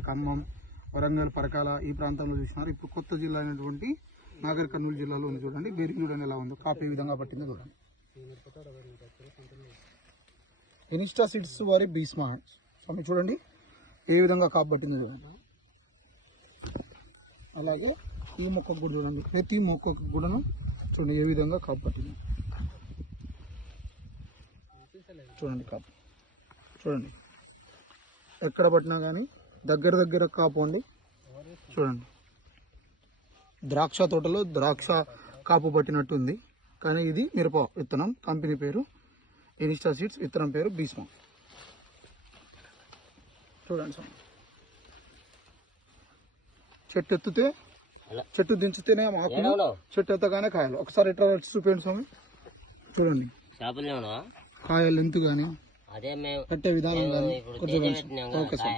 ఖమ్మం, వరంగల్, పరకాల ఈ ప్రాంతంలో చూసినారు. ఇప్పుడు కొత్త జిల్లా అయినటువంటి నాగర్ కర్నూలు జిల్లాలో ఉంది. చూడండి బేరింగ్ చూడండి ఎలా ఉందో, కాపు ఏ విధంగా పట్టిందో చూడండి. ఇనిస్టా సీడ్స్ వారి బీ స్మార్ట్ స్వామి చూడండి ఏ విధంగా కాపు పట్టిందో చూడండి. అలాగే ఈ మొక్కకు కూడా చూడండి, ప్రతి మొక్కకు కూడాను చూడండి ఏ విధంగా కాపు పట్టింది చూడండి. కాపు చూడండి ఎక్కడ పట్టినా కానీ దగ్గర కాపు అండి. చూడండి ద్రాక్ష తోటలో ద్రాక్ష కాపు పట్టినట్టు ఉంది, కానీ ఇది మిరప విత్తనం. కంపెనీ పేరు ఇనిస్టా సీడ్స్, విత్తనం పేరు బీస్మా. చూడండి స్వామి, చెట్టు ఎత్తితే చెట్టు దించితేనే ఆకులు, చెట్టు ఎత్తగానే కాయలు. ఒకసారి ఎట్లా చూపించండి స్వామి. చూడండి కాయలు ఎంత కానీ కట్టే విధానం కానీ కొంచెం ఓకే సార్.